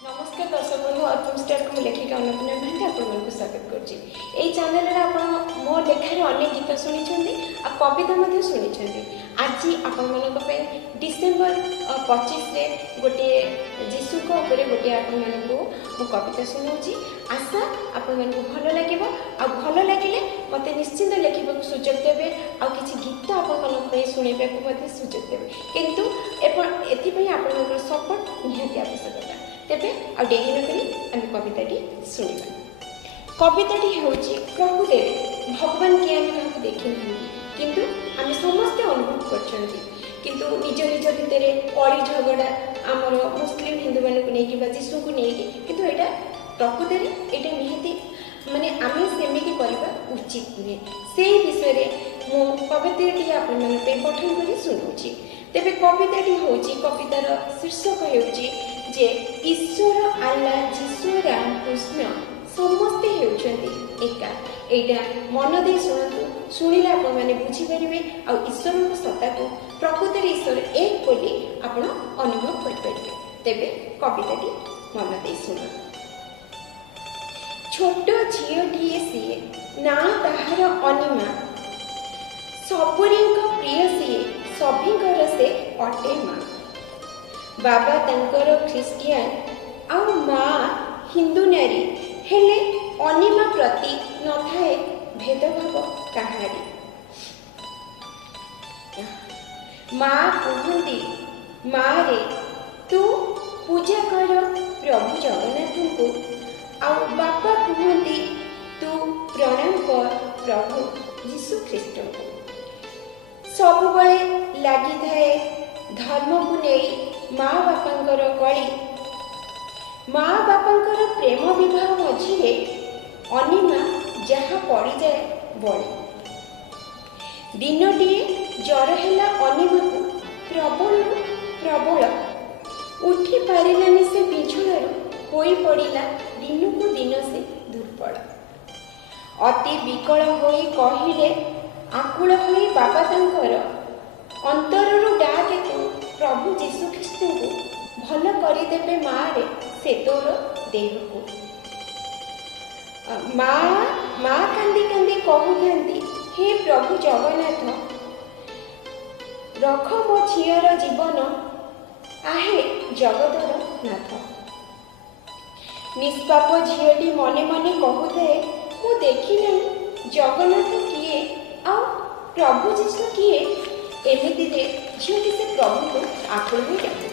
नमस्कार दर्शक बंधु अर्पण स्टार को लेखिका अन्नपूर्णा महांती आपको स्वागत करुच्ची चैनल आप मो लेखार अनेक गीत शुणी आ कविता शुणी आज आपण डिसेम्बर 25 गोटे जीशु गोटे आपण मु कविता शुणाऊँगी आशा आपण भल लगे भल लगे मत निश्चिंत लिखा सुजोग देवे आ कि गीत आपण शुणा सुजोग देवे किंतु एपाई आपण सपोर्ट निहाती आवश्यकता तेबे आ डेरी न करी आम कविताटी शुणा कविताटी हूँ प्रकृति भगवान किए आम क्या देखी ना किंतु आम समस्ते अनुभव कर किंतु निज निज भितर कली झगड़ा आमर मुस्लिम हिंदू मानक नहीं जीशु को लेकिन किंतु यहाँ प्रकृति यहाँ निहाती माने आम सेमती करवा उचित नुहे से विषय मु कविताटी आपण पठन कर शुणाऊँगी तेबे कविताटी हूँ कवितार शीर्षक हो जे ईश्वर आल्ला जीशु राम कृष्ण समस्ते होउछन्ति एका एटा मन दे शुणु शुणिले आपण माने बुझी परिबे आ ईश्वर सत्ता को प्रकृति ईश्वर एक बोली आपण अनुभव कर परिबे तेबे कविताटी मन दे शुणु छोट झियोटिए सीए ना ताहार अनिमा सबुरीक प्रिय सीए सभिंकर से अटे माँ बाबा तंकर ख्रिस्टियान आउ माँ हिंदू नारी हेले अनिमा प्रति न थाए भेदभाव कहारी माँ कहती माँ रे तू पूजा कर प्रभु जगन्नाथ को आउ बापा कहती तू प्रणाम कर प्रभु यीशु ख्रिस्ट को सब बड़े लगी थाए धर्म को नहीं माँ बापांकर कली माँ बापांकर प्रेम विवाह मझिरे अनिमा जहाँ पड़ जाए बड़ी दिनटिए जर है अनिमा को प्रबल प्रबल उठी पारिलानी से बिछुणु हो पड़ा दिन को दिन से दुर्बल अति विकल होई कहिले आकुल होई बाबा तांकर अंतररू डाके तू प्रभु जीशु ख्रिस्त को भल करदेवे माँ रे से तोर देह को माँ कांदी कांदी कहते हे प्रभु जगन्नाथ रख मो झीर जीवन आहे जगतर नाथ निष्पाप झीटी मने मने कहूए मु देखी नहीं जगन्नाथ किए आ प्रभु जीशु किए एमती झीटी से प्रभु को आकुल हो जाते